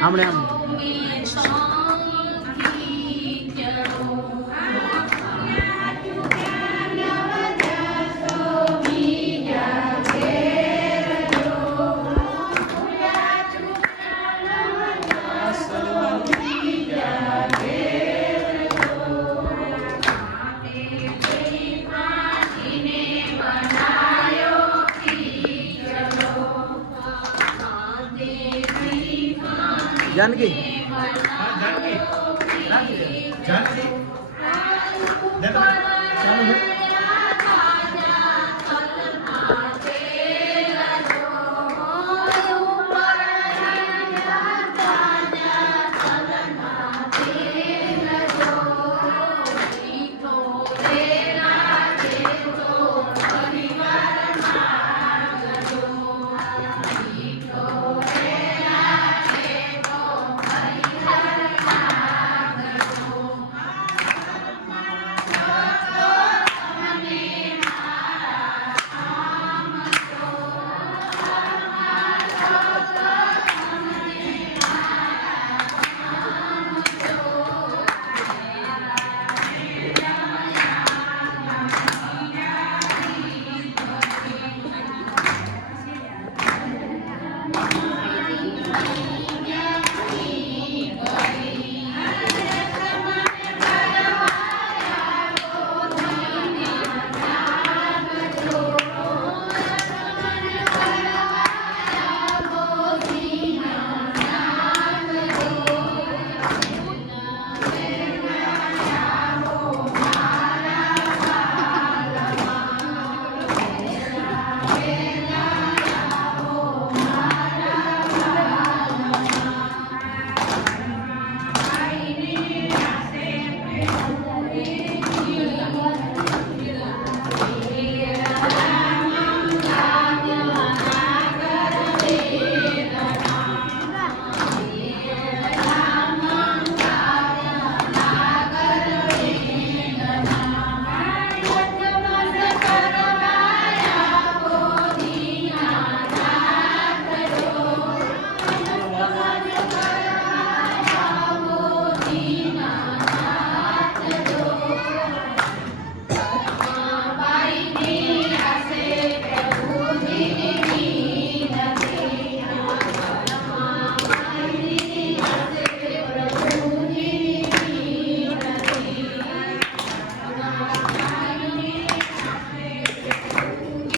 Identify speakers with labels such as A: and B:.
A: હમણાં हाँ, जानकी? जानकी। जानकी। जानकी। हाँ,